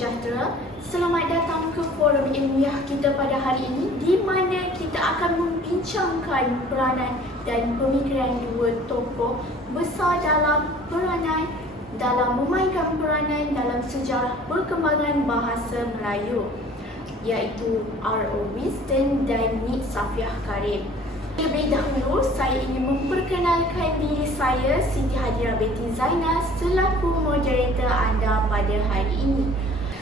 sejahtera. Selamat datang ke forum ilmiah kita pada hari ini, di mana kita akan membincangkan peranan dan pemikiran dua tokoh besar dalam memainkan peranan dalam sejarah perkembangan bahasa Melayu, iaitu R.O. Winston dan Nik Safiah Karim. Terlebih dahulu, saya ingin memperkenalkan diri saya, Siti Hadira binti Zainal, selaku moderator anda pada hari ini.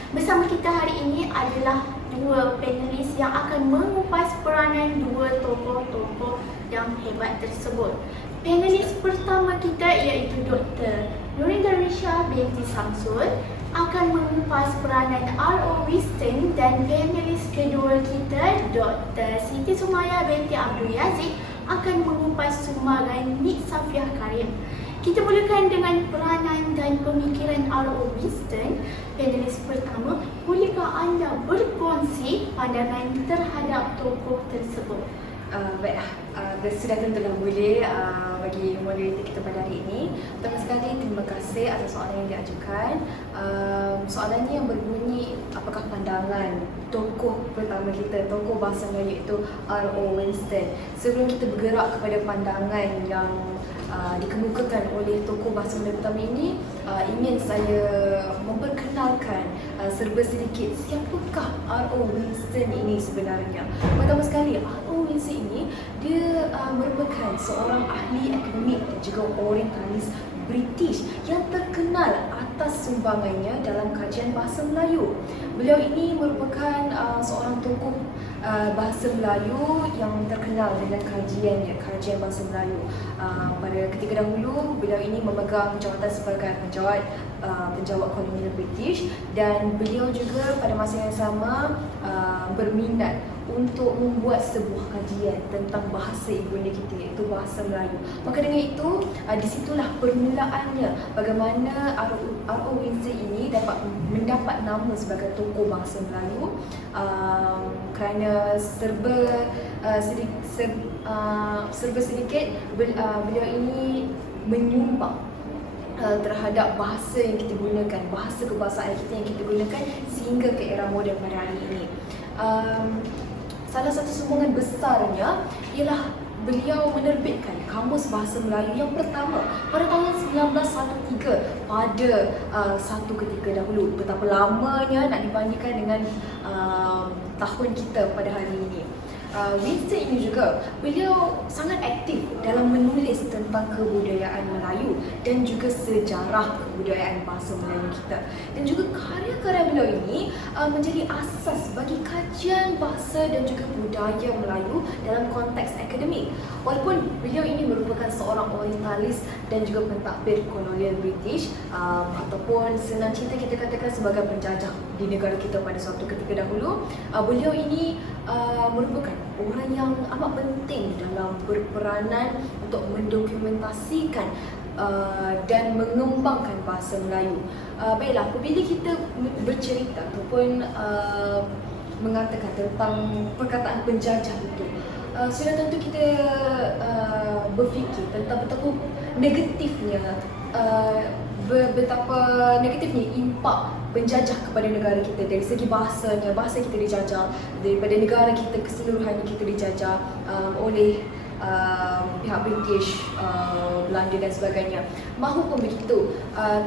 Bersama kita hari ini adalah dua panelis yang akan mengupas peranan dua tokoh-tokoh yang hebat tersebut. Panelis pertama kita iaitu Dr. Nurin Darwisha binti Samsul akan mengupas peranan R.O. Winston, dan panelis kedua kita Dr. Siti Sumaya binti Abdul Yazid akan mengupas sumbangan Nik Safiah Karim. Kita mulakan dengan peranan dan pemikiran R.O. Winston. Panelis pertama, bolehkah anda berkongsi pandangan terhadap tokoh tersebut? Baiklah, sudah tentulah boleh bagi moderator kita pada hari ini. Pertama sekali, terima kasih atas soalan yang diajukan. Soalannya yang berbunyi, apakah pandangan tokoh pertama kita, tokoh bahasa Melayu, iaitu R.O. Winston. Sebelum kita bergerak kepada pandangan yang dikemukakan oleh tokoh bahasa Melayu pertama ini, ingin saya memperkenalkan serba sedikit siapakah R.O. Winston ini sebenarnya. Pertama sekali, R.O. Winston ini dia merupakan seorang ahli akademik dan juga orientalis British yang terkenal atas sumbangannya dalam kajian bahasa Melayu. Beliau ini merupakan seorang tokoh bahasa Melayu yang terkenal dengan kajian bahasa Melayu. Pada ketika dahulu, beliau ini memegang jawatan sebagai penjawat kolonial British, dan beliau juga pada masa yang sama berminat untuk membuat sebuah kajian tentang bahasa ibunda kita, iaitu bahasa Melayu. Maka dengan itu, disitulah permulaannya bagaimana R.O. Winston ini dapat mendapat nama sebagai tokoh bahasa Melayu, kerana serba sedikit beliau ini menyumbang terhadap bahasa yang kita gunakan, bahasa kebahasaan kita yang kita gunakan sehingga ke era moden pada hari ini. Salah satu sumbangan besarnya ialah beliau menerbitkan Kamus Bahasa Melayu yang pertama pada tahun 1913 pada satu ketika dahulu. Betapa lamanya nak dibandingkan dengan tahun kita pada hari ini. Winston ini juga, beliau sangat aktif dalam menulis tentang kebudayaan Melayu dan juga sejarah kebudayaan bahasa Melayu kita. Dan juga karya-karya beliau ini menjadi asas bagi kajian bahasa dan juga budaya Melayu dalam konteks akademik. Walaupun beliau ini merupakan seorang orientalis dan juga pentadbir kolonial British, ataupun senang cerita kita katakan sebagai penjajah di negara kita pada suatu ketika dahulu, beliau ini merupakan orang yang amat penting dalam berperanan untuk mendokumentasikan dan mengembangkan bahasa Melayu. Baiklah, apabila kita bercerita ataupun mengatakan tentang perkataan penjajah itu, sudah tentu kita berfikir tentang betapa negatifnya impak penjajah kepada negara kita dari segi bahasanya. Bahasa kita dijajah, daripada negara kita keseluruhannya kita dijajah oleh pihak British, Belanda dan sebagainya. Mahupun begitu,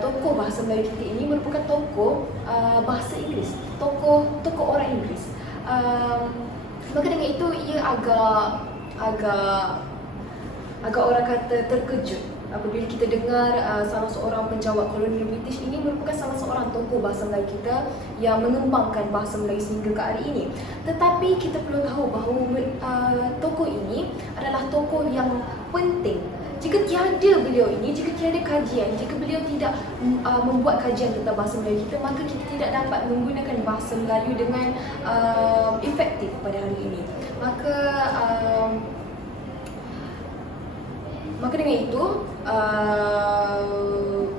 tokoh bahasa Melayu kita ini merupakan tokoh bahasa Inggeris, tokoh orang Inggeris. Maka dengan itu ia agak orang kata terkejut apabila kita dengar salah seorang penjawat kolonial British ini merupakan salah seorang tokoh bahasa Melayu kita yang mengembangkan bahasa Melayu sehingga ke hari ini. Tetapi kita perlu tahu bahawa tokoh ini adalah tokoh yang penting. Jika tiada beliau ini, jika tiada kajian, jika beliau tidak membuat kajian tentang bahasa Melayu kita, maka kita tidak dapat menggunakan bahasa Melayu dengan efektif pada hari ini. Maka dengan itu,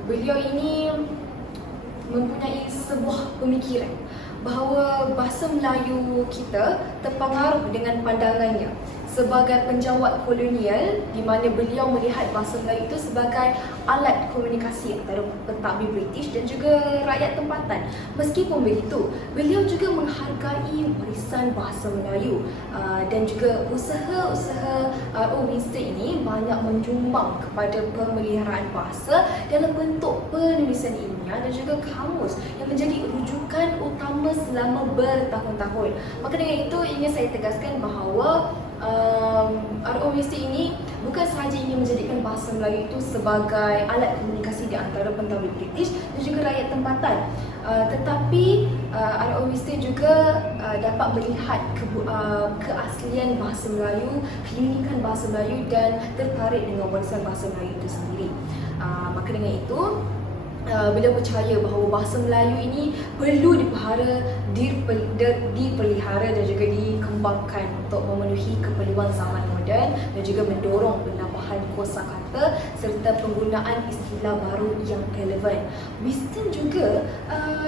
beliau ini mempunyai sebuah pemikiran bahawa bahasa Melayu kita terpengaruh dengan pandangannya. sebagai penjawat kolonial, di mana beliau melihat bahasa Melayu itu sebagai alat komunikasi antara pentadbir British dan juga rakyat tempatan. Meskipun begitu, beliau juga menghargai warisan bahasa Melayu dan juga usaha-usaha R.O. Winstead ini banyak menyumbang kepada pemeliharaan bahasa dalam bentuk penulisan ilmiah dan juga kamus yang menjadi rujukan utama selama bertahun-tahun. Maka dengan itu ingin saya tegaskan bahawa R.O. Winstead ini bukan sahaja ingin menjadikan bahasa Melayu itu sebagai alat komunikasi di antara pentadbir British dan juga rakyat tempatan, tetapi R.O. Winstead juga dapat melihat keaslian bahasa Melayu, keunikan bahasa Melayu dan tertarik dengan warisan bahasa Melayu itu sendiri. Maka dengan itu beliau percaya bahawa bahasa Melayu ini perlu dipelihara dan juga dikembangkan untuk memenuhi keperluan zaman moden dan juga mendorong penambahan kosakata serta penggunaan istilah baru yang relevan. Winston juga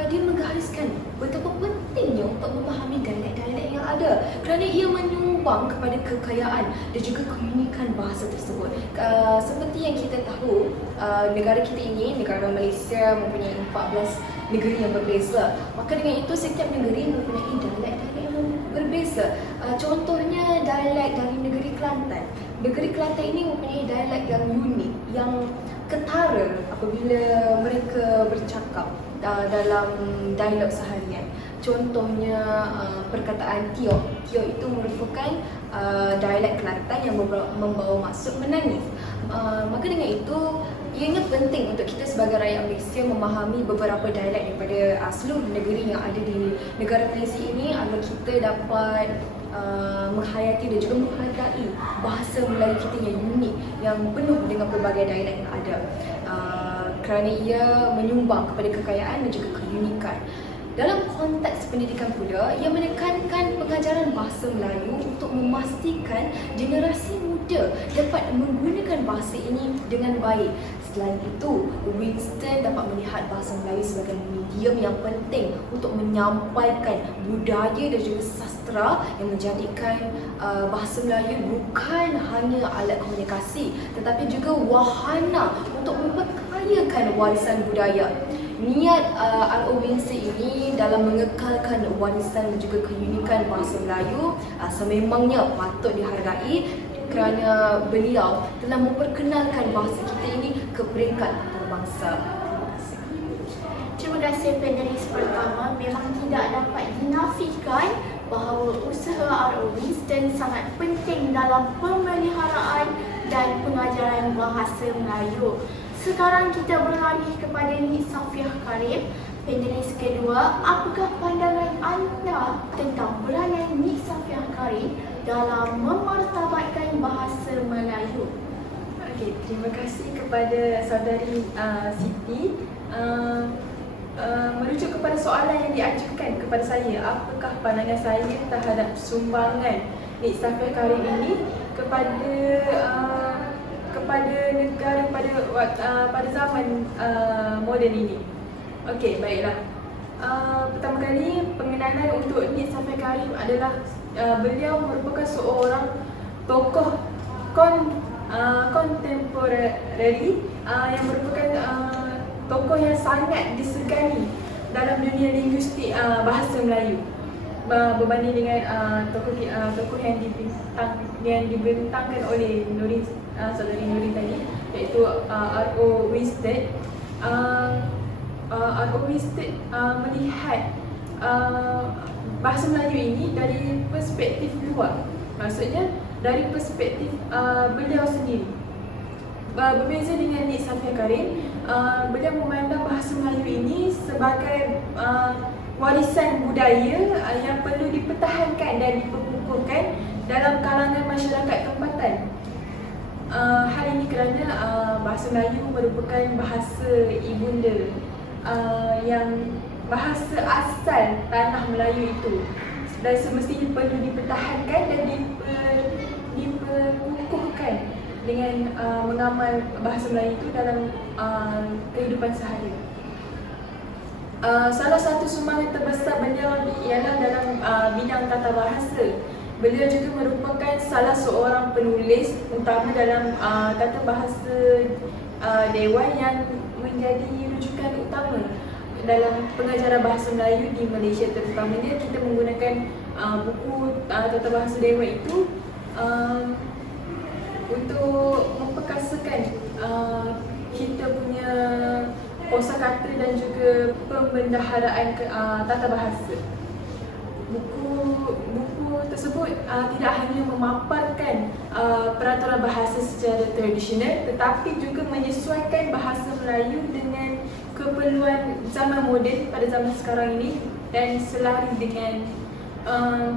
dia menggariskan betapa pentingnya untuk memahami dialek-dialek yang ada kerana ia menyumbang kepada kekayaan dan juga keunikan bahasa tersebut. Seperti yang kita tahu, negara kita ini, negara Malaysia mempunyai 14 negeri yang berbeza. Maka dengan itu setiap negeri mempunyai dialek-dialek yang berbeza. Contohnya dialek dari negeri Kelantan. Negeri Kelantan ini mempunyai dialek yang unik, yang ketara apabila mereka bercakap dalam dialog seharian. Contohnya perkataan tiok. Tiok itu merupakan dialek Kelantan yang membawa maksud menangis. Maka dengan itu ianya penting untuk kita sebagai rakyat Malaysia memahami beberapa dialek daripada seluruh negeri yang ada di negara Malaysia ini agar kita dapat menghayati dan juga menghargai bahasa Melayu kita yang unik, yang penuh dengan pelbagai dialek yang ada, kerana ia menyumbang kepada kekayaan dan juga keunikan. Dalam konteks pendidikan pula, ia menekankan pengajaran bahasa Melayu untuk memastikan generasi muda dapat menggunakan bahasa ini dengan baik. Selain itu, Winston dapat melihat bahasa Melayu sebagai medium yang penting untuk menyampaikan budaya dan juga sastra yang menjadikan bahasa Melayu bukan hanya alat komunikasi tetapi juga wahana untuk memperkayakan warisan budaya. Niat R.O. Winstead ini dalam mengekalkan warisan dan juga keunikan bahasa Melayu sememangnya patut dihargai kerana beliau telah memperkenalkan bahasa kita ini ke peringkat antarabangsa. Terima kasih panelis pertama. Memang tidak dapat dinafikan bahawa usaha R.O. Winstead sangat penting dalam pemeliharaan dan pengajaran bahasa Melayu. Sekarang kita beralih kepada Nik Safiah Karim, panelis kedua. Apakah pandangan anda tentang peranan Nik Safiah Karim dalam memartabatkan bahasa Melayu? Okey, terima kasih kepada saudari Siti. Merujuk kepada soalan yang diajukan kepada saya, apakah pandangan saya terhadap sumbangan Nik Safiah Karim ini kepada negara pada zaman moden ini. Okey, baiklah. Pertama kali pengenalan untuk Nik Safiah Karim adalah beliau merupakan seorang tokoh kontemporari yang merupakan tokoh yang sangat disegani dalam dunia linguistik bahasa Melayu berbanding dengan tokoh yang dibentangkan oleh saudari Nurin tadi, iaitu R.O. Winstead. R.O. Winstead melihat bahasa Melayu ini dari perspektif luar, maksudnya dari perspektif beliau sendiri. Berbeza dengan Nik Safiah Karim, beliau memandang bahasa Melayu ini sebagai warisan budaya yang perlu dipertahankan dan diperkukuhkan dalam kalangan masyarakat tempatan. Hal ini kerana bahasa Melayu merupakan bahasa ibunda, yang bahasa asal tanah Melayu itu, dan semestinya perlu dipertahankan dan diperkukuhkan dengan mengamal bahasa Melayu itu dalam kehidupan seharian. Salah satu sumbangan terbesar beliau ialah dalam bidang tata bahasa. beliau juga merupakan salah seorang penulis utama dalam tata bahasa Dewan yang menjadi rujukan utama dalam pengajaran bahasa Melayu di Malaysia. Terutamanya kita menggunakan buku tata bahasa Dewan itu untuk memperkasakan kita punya kosakata dan juga pembendaharaan tata bahasa. Buku tersebut tidak hanya memaparkan peraturan bahasa secara tradisional, tetapi juga menyesuaikan bahasa Melayu dengan keperluan zaman moden pada zaman sekarang ini dan selari dengan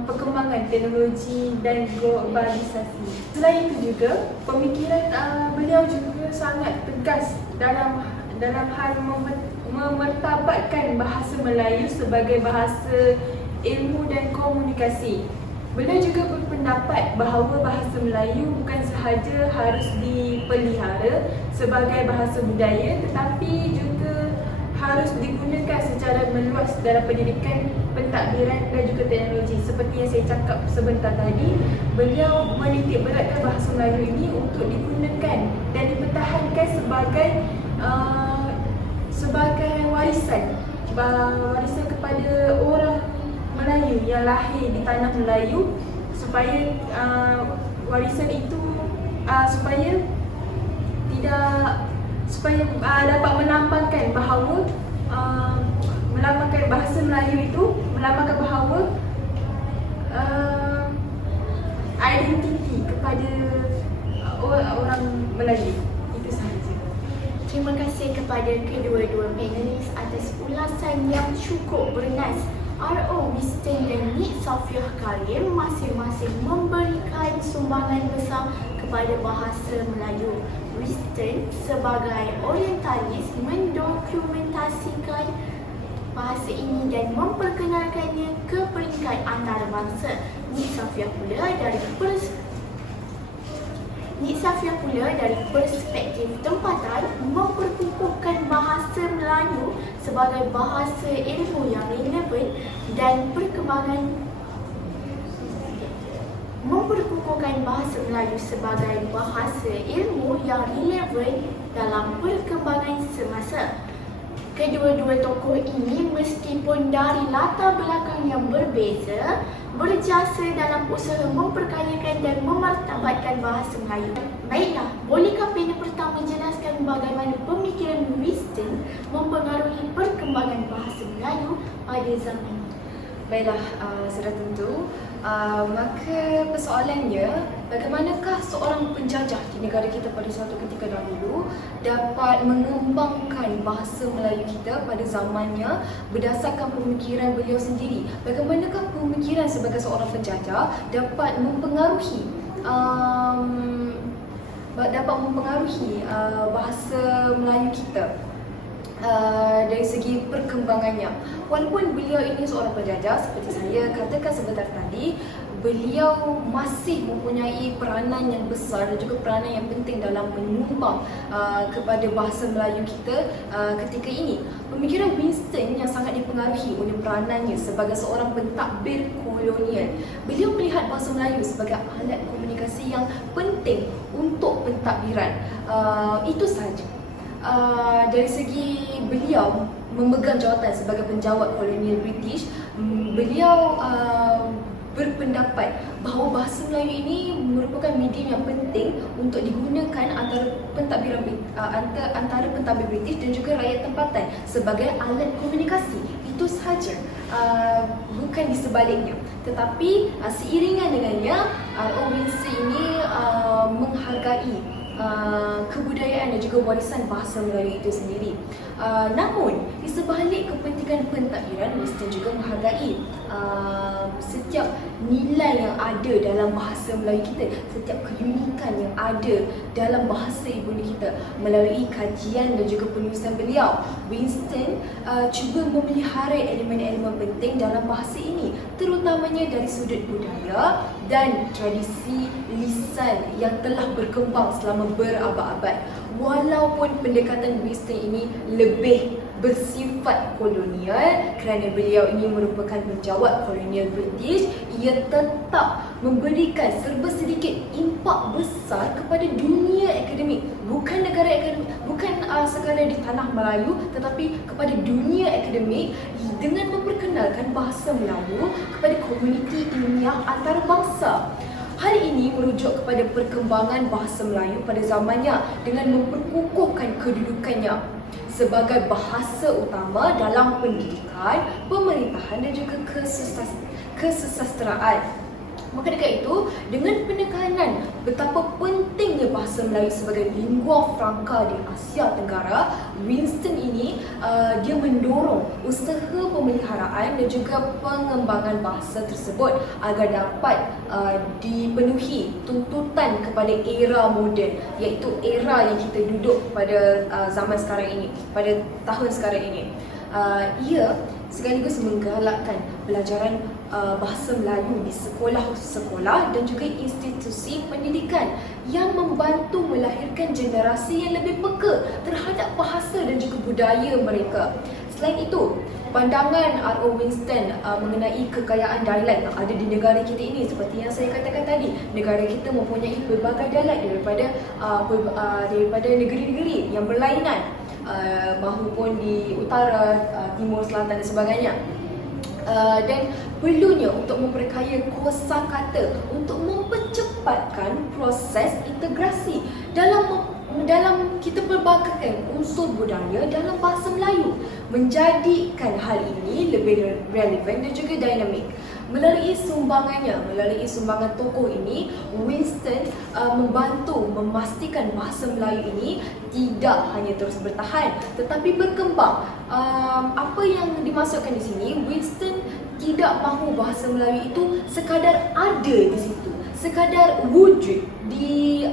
perkembangan teknologi dan globalisasi. Selain itu juga, pemikiran beliau juga sangat tegas dalam hal memertabatkan bahasa Melayu sebagai bahasa ilmu dan komunikasi. Beliau juga berpendapat bahawa bahasa Melayu bukan sahaja harus dipelihara sebagai bahasa budaya, tetapi juga harus digunakan secara meluas dalam pendidikan, pentadbiran dan juga teknologi. Seperti yang saya cakap sebentar tadi, beliau menitik beratkan bahasa Melayu ini untuk digunakan dan dipertahankan sebagai warisan kepada orang Melayu yang lahir di tanah Melayu, supaya warisan itu supaya dapat melambangkan bahawa melambangkan bahasa Melayu itu melambangkan bahawa identiti kepada orang Melayu. Itu sahaja. Terima kasih kepada kedua-dua panelis atas ulasan yang cukup bernas. R.O. Winston dan Nik Safiah Karim masing-masing memberikan sumbangan besar kepada bahasa Melayu. Winston sebagai orientalis mendokumentasikan bahasa ini dan memperkenalkannya ke peringkat antarabangsa. Nik Safiah pula dari perspektif tempatan memperkukuhkan bahasa Melayu sebagai bahasa ilmu yang relevan dan dalam perkembangan semasa. Kedua-dua tokoh ini meskipun dari latar belakang yang berbeza, berjasa dalam usaha memperkayakan dan memartabatkan bahasa Melayu. Baiklah, bolehkah panel pertama jelaskan bagaimana pemikiran Winston mempengaruhi perkembangan bahasa Melayu pada zaman ini? Baiklah, sudah tentu. Maka persoalannya, bagaimanakah seorang penjajah di negara kita pada suatu ketika dahulu dapat mengembangkan bahasa Melayu kita pada zamannya berdasarkan pemikiran beliau sendiri? Bagaimanakah pemikiran sebagai seorang penjajah dapat mempengaruhi bahasa Melayu kita dari segi perkembangannya? Walaupun beliau ini seorang penjajah, seperti saya katakan sebentar tadi, beliau masih mempunyai peranan yang besar dan juga peranan yang penting dalam menyumbang kepada bahasa Melayu kita ketika ini. Pemikiran Winston yang sangat dipengaruhi oleh peranannya sebagai seorang pentadbir kolonial. Beliau melihat bahasa Melayu sebagai alat komunikasi yang penting untuk pentadbiran. Itu sahaja. Dari segi beliau memegang jawatan sebagai penjawat kolonial British, beliau berpendapat bahawa bahasa Melayu ini merupakan medium yang penting untuk digunakan antara pentadbir British dan juga rakyat tempatan sebagai alat komunikasi. Itu sahaja, bukan di sebaliknya. Tetapi seiringan dengannya, R.O. Winston ini menghargai kebudayaan dan juga warisan bahasa Melayu itu sendiri. Namun, di sebalik kepentingan pentadbiran, Winston juga menghargai setiap nilai yang ada dalam bahasa Melayu kita, setiap keunikan yang ada dalam bahasa ibunda kita. Melalui kajian dan juga penulisan beliau, Winston cuba memelihara elemen-elemen penting dalam bahasa ini, terutamanya dari sudut budaya dan tradisi lisan yang telah berkembang selama berabad-abad. Walaupun pendekatan Winston ini lebih bersifat kolonial. Kerana beliau ini merupakan penjawat kolonial British, ia tetap memberikan serba sedikit impak besar kepada dunia akademik. Bukan negara akademik, bukan sekadar di tanah Melayu, tetapi kepada dunia akademik dengan memperkenalkan bahasa Melayu kepada komuniti ilmiah antarabangsa. Hal ini merujuk kepada perkembangan bahasa Melayu pada zamannya dengan memperkukuhkan kedudukannya sebagai bahasa utama dalam pendidikan, pemerintahan dan juga kesusasteraan. Maka dengan itu, dengan penekanan betapa pentingnya bahasa Melayu sebagai lingua franca di Asia Tenggara, Winston ini dia mendorong usaha pemeliharaan dan juga pengembangan bahasa tersebut agar dapat dipenuhi tuntutan kepada era moden, iaitu era yang kita duduk pada zaman sekarang ini, pada tahun sekarang ini. Ia sekaligus menggalakkan pelajaran bahasa Melayu di sekolah-sekolah dan juga institusi pendidikan yang membantu melahirkan generasi yang lebih peka terhadap bahasa dan juga budaya mereka. Selain itu, pandangan R.O. Winston mengenai kekayaan dialek yang ada di negara kita ini, seperti yang saya katakan tadi, negara kita mempunyai pelbagai dialek daripada negeri-negeri yang berlainan, mahupun di utara, timur, selatan dan sebagainya. Dan perlunya untuk memperkaya kosakata untuk mempercepatkan proses integrasi dalam kita pelbagaikan unsur budaya dalam bahasa Melayu, menjadikan hal ini lebih relevan dan juga dinamik. Melalui sumbangan tokoh ini, Winston membantu memastikan bahasa Melayu ini tidak hanya terus bertahan tetapi berkembang. Apa yang dimaksudkan di sini, Winston tidak mahu bahasa Melayu itu sekadar ada di situ, sekadar wujud di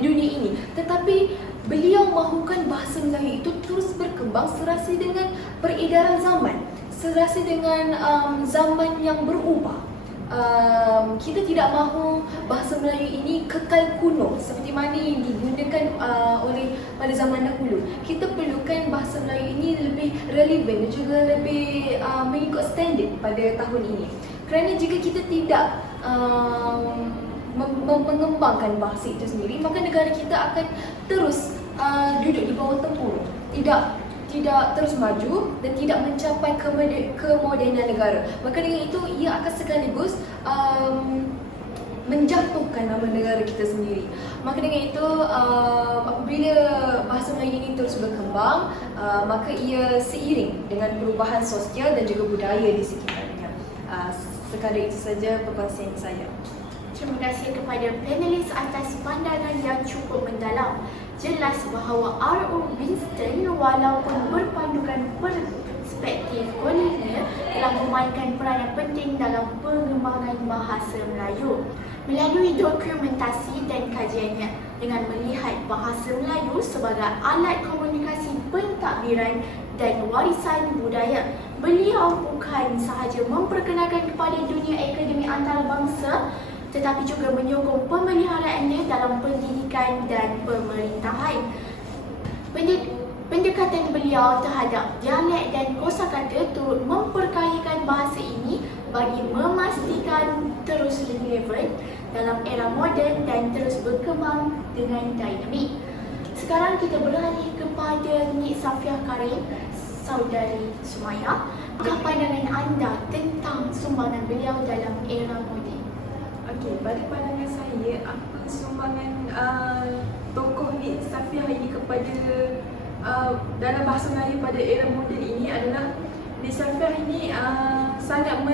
dunia ini, tetapi beliau mahukan bahasa Melayu itu terus berkembang serasi dengan peredaran zaman, serasi dengan zaman yang berubah. Kita tidak mahu bahasa Melayu ini kekal kuno seperti mana yang digunakan oleh pada zaman dahulu. Kita perlukan bahasa Melayu ini lebih relevan dan juga lebih mengikut standard pada tahun ini. Kerana jika kita tidak mengembangkan bahasa itu sendiri, maka negara kita akan terus duduk di bawah tempurung, tidak terus maju dan tidak mencapai kemodenan negara. Maka dengan itu, ia akan sekaligus menjatuhkan nama negara kita sendiri. Maka dengan itu, apabila bahasa Melayu ini terus berkembang, maka ia seiring dengan perubahan sosial dan juga budaya di sekitarnya. Sekadar itu saja perkongsian saya. Terima kasih kepada panelis atas pandangan yang cukup mendalam. Jelas bahawa R.O. Winston walaupun berpandukan perspektif kolonial telah memainkan peranan penting dalam pengembangan bahasa Melayu. Melalui dokumentasi dan kajiannya dengan melihat bahasa Melayu sebagai alat komunikasi pentadbiran dan warisan budaya, beliau bukan sahaja memperkenalkan kepada dunia akademik antarabangsa tetapi juga menyokong pemeliharaannya dalam pendidikan dan pemerintahan. Pendekatan beliau terhadap dialek dan kosakata turut memperkayakan bahasa ini bagi memastikan terus relevan dalam era moden dan terus berkembang dengan dinamik. Sekarang kita beralih kepada Nik Safiah Karim, saudari Sumaya. Apakah pandangan anda tentang sumbangan beliau dalam era moden? Okey, pada pandangan saya, apa sumbangan tokoh Nik Safiah ini kepada dalam bahasa Melayu pada era moden ini adalah Nik Safiah ini sangat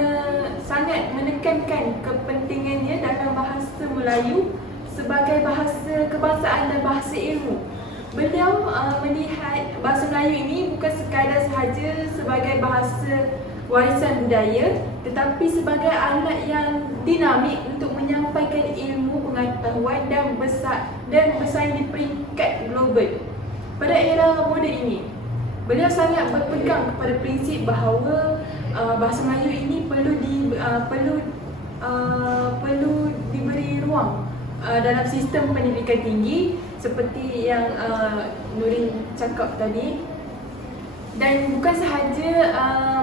menekankan kepentingannya dalam bahasa Melayu sebagai bahasa kebangsaan dan bahasa ilmu. Beliau melihat bahasa Melayu ini bukan sekadar sahaja sebagai bahasa warisan budaya, tetapi sebagai alat yang dinamik untuk menyampaikan ilmu, pengetahuan dan bersaing di peringkat global. Pada era moden ini, beliau sangat berpegang kepada prinsip bahawa bahasa Melayu ini perlu diberi ruang dalam sistem pendidikan tinggi, seperti yang Nurin cakap tadi. dan bukan sahaja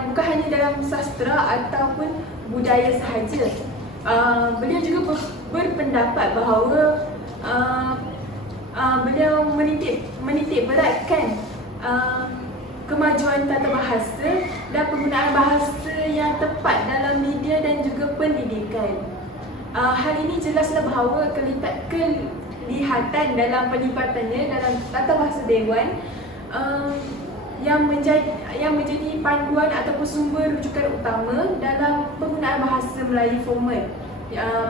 bukan hanya dalam sastra ataupun budaya sahaja. Beliau juga berpendapat bahawa beliau menitik beratkan kemajuan tata bahasa dan penggunaan bahasa yang tepat dalam media dan juga pendidikan. Hal ini jelaslah bahawa kelihatan dalam pelipatannya dalam tata bahasa Dewan yang menjadi panduan ataupun sumber rujukan utama dalam penggunaan bahasa Melayu formal.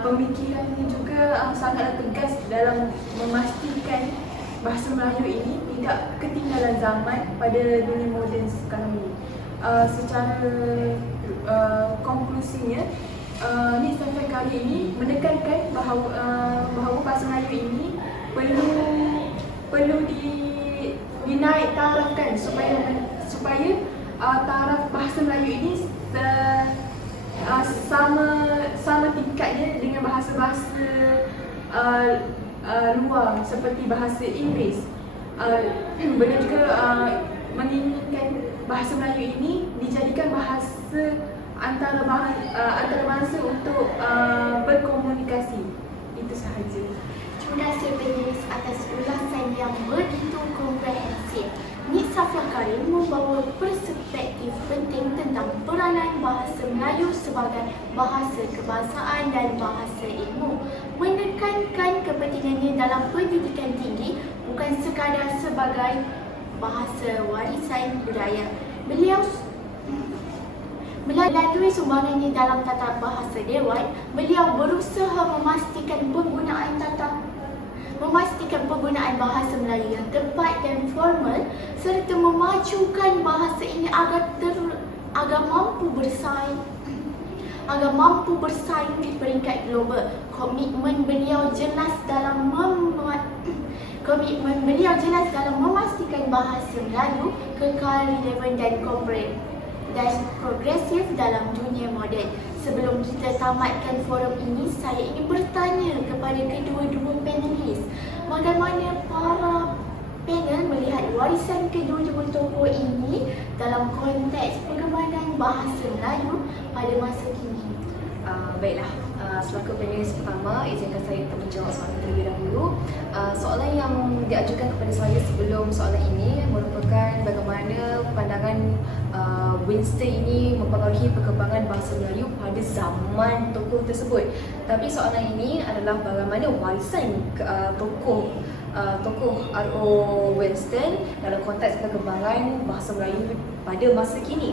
Pemikirannya juga sangatlah tegas dalam memastikan bahasa Melayu ini tidak ketinggalan zaman pada dunia moden sekarang ini. Secara konklusinya, Nik Safiah Karim ini menekankan bahawa bahasa Melayu ini perlu dinaik tarafkan supaya taraf bahasa Melayu ini sama tingkatnya dengan bahasa-bahasa luar seperti bahasa Inggeris. Beliau juga menginginkan bahasa Melayu ini dijadikan bahasa antarabangsa untuk berkomunikasi. Itu sahaja. Terima kasih penulis atas ulasan yang begitu komprehensif. Nik Safiah Karim membawa perspektif penting tentang peranan bahasa Melayu sebagai bahasa kebangsaan dan bahasa ilmu, menekankan kepentingannya dalam pendidikan tinggi bukan sekadar sebagai bahasa warisan budaya. Beliau melalui sumbangannya dalam tata bahasa Dewan, beliau berusaha memastikan penggunaan bahasa Melayu yang tepat dan formal serta memajukan bahasa ini agar mampu bersaing di peringkat global. Komitmen beliau jelas dalam memastikan bahasa Melayu kekal relevan dan progresif dalam dunia moden. Sebelum kita tamatkan forum ini, saya ingin bertanya kepada kedua-dua panelis, bagaimana para panel melihat warisan kedua-dua tokoh ini dalam konteks pengembangan bahasa Melayu pada masa kini? Baiklah, selaku panelis pertama, izinkan saya untuk menjawab soalan terlebih dahulu. Soalan yang diajukan kepada saya sebelum soalan ini merupakan bagaimana pandangan Winston ini mempengaruhi perkembangan bahasa Melayu pada zaman tokoh tersebut. Tapi soalan ini adalah bagaimana warisan tokoh R.O. Winston dalam konteks perkembangan bahasa Melayu pada masa kini.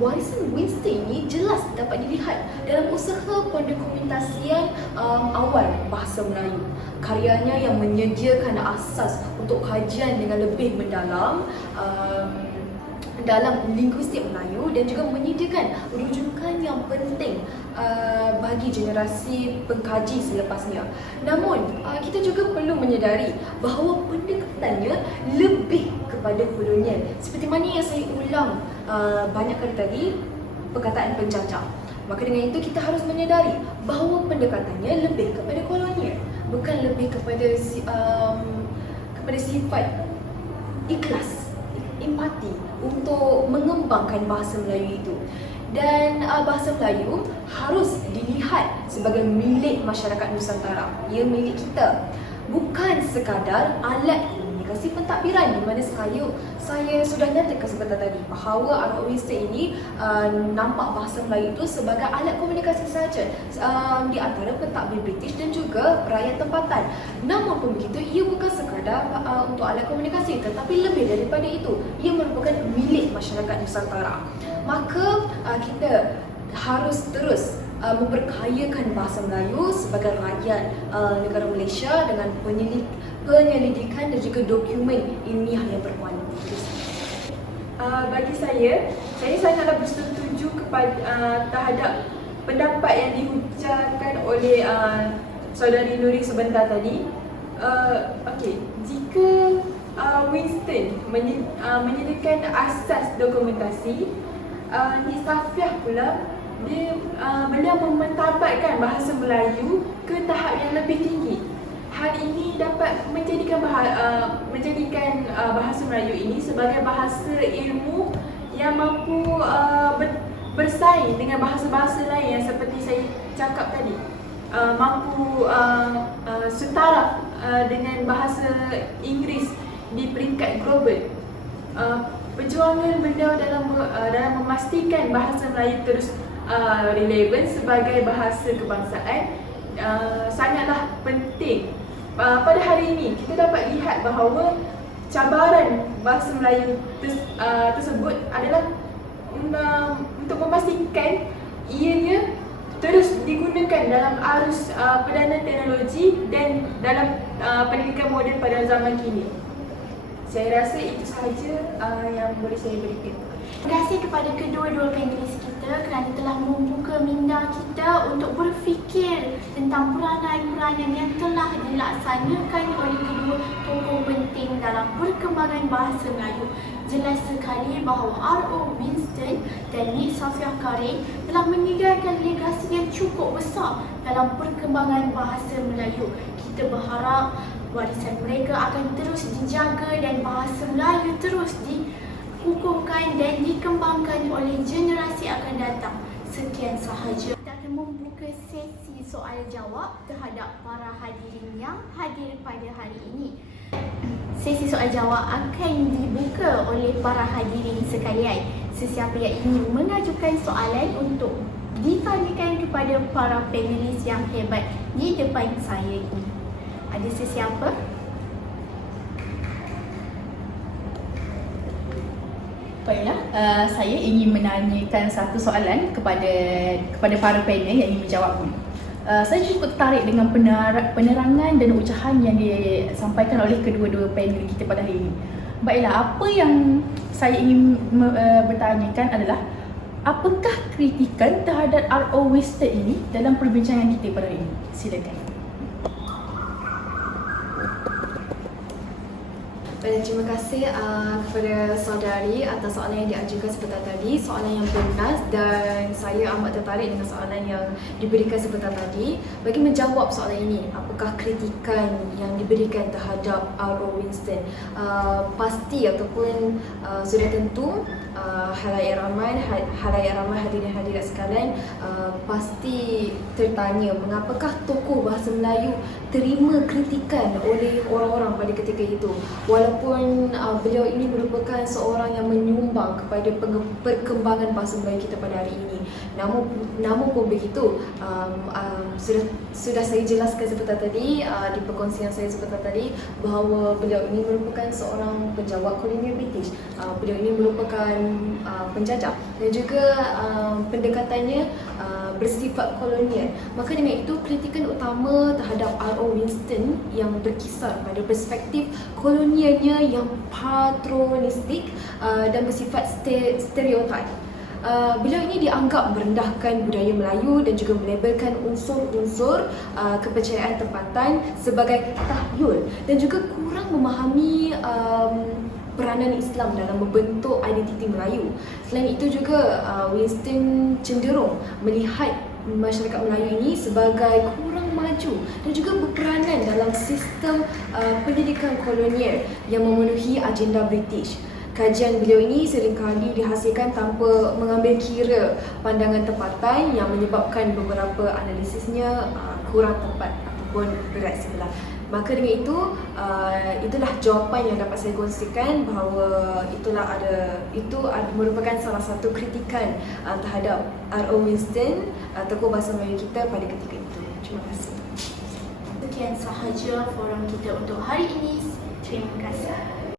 Warisan Winston ini jelas dapat dilihat dalam usaha pendokumentasian awal bahasa Melayu. Karyanya yang menyediakan asas untuk kajian dengan lebih mendalam dalam linguistik Melayu dan juga menyediakan rujukan yang penting bagi generasi pengkaji selepasnya. Namun, kita juga perlu menyedari bahawa pendekatannya lebih kepada kolonial. Seperti mana yang saya ulang banyak kali tadi, perkataan penjajah. Maka dengan itu kita harus menyedari bahawa pendekatannya lebih kepada kolonial, bukan lebih kepada sifat ikhlas, empati untuk mengembangkan bahasa Melayu itu. Dan bahasa Melayu harus dilihat sebagai milik masyarakat Nusantara. Ia milik kita, bukan sekadar alat komunikasi pentadbiran, di mana saya sudah nyatakan sebentar tadi bahawa R.O. Winston ini nampak bahasa Melayu itu sebagai alat komunikasi sahaja di antara pentadbir British dan juga rakyat tempatan. Namun pun begitu, ia bukan sekadar untuk alat komunikasi, tetapi lebih daripada itu, ia merupakan milik masyarakat Nusantara. Maka kita harus terus memperkayakan bahasa Melayu sebagai rakyat negara Malaysia dengan penyelidikan dan juga dokumen ilmiah yang berwarna. Bagi saya sangatlah bersetuju terhadap pendapat yang diucapkan oleh saudari Nuri sebentar tadi. Jika Winston menyediakan asas dokumentasi, Nik Safiah pula beliau mementabakkan bahasa Melayu ke tahap yang lebih tinggi. Hal ini dapat menjadikan bahasa Melayu ini sebagai bahasa ilmu yang mampu bersaing dengan bahasa-bahasa lain yang seperti saya cakap tadi, mampu setara dengan bahasa Inggeris di peringkat global. Perjuangan beliau dalam memastikan bahasa Melayu terus relevan sebagai bahasa kebangsaan sangatlah penting. Pada hari ini kita dapat lihat bahawa cabaran bahasa Melayu tersebut adalah untuk memastikan ianya terus digunakan dalam arus perdana teknologi dan dalam pendidikan moden pada zaman kini. Saya rasa itu sahaja yang boleh saya berikan. Terima kasih kepada kedua-dua panelis kita kerana telah membuka minda kita untuk berfikir tentang peranan-peranan yang telah dilaksanakan oleh kedua tokoh penting dalam perkembangan bahasa Melayu. Jelas sekali bahawa R.O. Winston dan Nik Safiah Karim telah meninggalkan legasi yang cukup besar dalam perkembangan bahasa Melayu. Kita berharap warisan mereka akan terus dijaga dan bahasa Melayu terus dikukuhkan dan dikembangkan oleh generasi akan datang. Sekian sahaja. Kita akan membuka sesi soal jawab terhadap para hadirin yang hadir pada hari ini. Sesi soal jawab akan dibuka oleh para hadirin sekalian. Sesiapa yang ingin mengajukan soalan untuk ditanyakan kepada para panelis yang hebat di depan saya ini. Ada sesiapa? Baiklah, saya ingin menanyakan satu soalan kepada para panel yang ingin menjawabnya. Saya cukup tertarik dengan penerangan dan ucahan yang disampaikan oleh kedua-dua panel kita pada hari ini. Baiklah, apa yang saya ingin bertanyakan adalah apakah kritikan terhadap R.O. Winston ini dalam perbincangan kita pada hari ini? Silakan. Terima kasih kepada saudari atas soalan yang diajukan sebentar tadi, soalan yang bernas, dan saya amat tertarik dengan soalan yang diberikan sebentar tadi. Bagi menjawab soalan ini, apakah kritikan yang diberikan terhadap R.O. Winston, pasti ataupun sudah tentu halayak ramai hadirin-hadirat sekalian pasti tertanya mengapakah tokoh bahasa Melayu terima kritikan oleh orang-orang pada ketika itu, walaupun beliau ini merupakan seorang yang menyumbang kepada perkembangan bahasa Melayu kita pada hari ini. Namun pun begitu, sudah saya jelaskan sebentar tadi di perkongsian saya sebentar tadi bahawa beliau ini merupakan seorang penjawat kolonial British. Beliau ini merupakan penjajah dan juga pendekatannya bersifat kolonial. Maka dengan itu, kritikan utama terhadap R.O. Winston yang berkisar pada perspektif kolonialnya yang patronistik dan bersifat stereotip. Beliau ini dianggap merendahkan budaya Melayu dan juga melabelkan unsur-unsur kepercayaan tempatan sebagai tahyul dan juga kurang memahami peranan Islam dalam membentuk identiti Melayu. Selain itu juga Winston cenderung melihat masyarakat Melayu ini sebagai kurang maju dan juga berperanan dalam sistem pendidikan kolonial yang memenuhi agenda British. Kajian beliau ini seringkali dihasilkan tanpa mengambil kira pandangan tempatan yang menyebabkan beberapa analisisnya kurang tepat ataupun berat sebelah. Maka dengan itu, itulah jawapan yang dapat saya kongsikan bahawa itu merupakan salah satu kritikan terhadap R.O. Winston, tokoh bahasa Melayu kita pada ketika itu. Terima kasih. Sekian sahaja forum kita untuk hari ini. Terima kasih.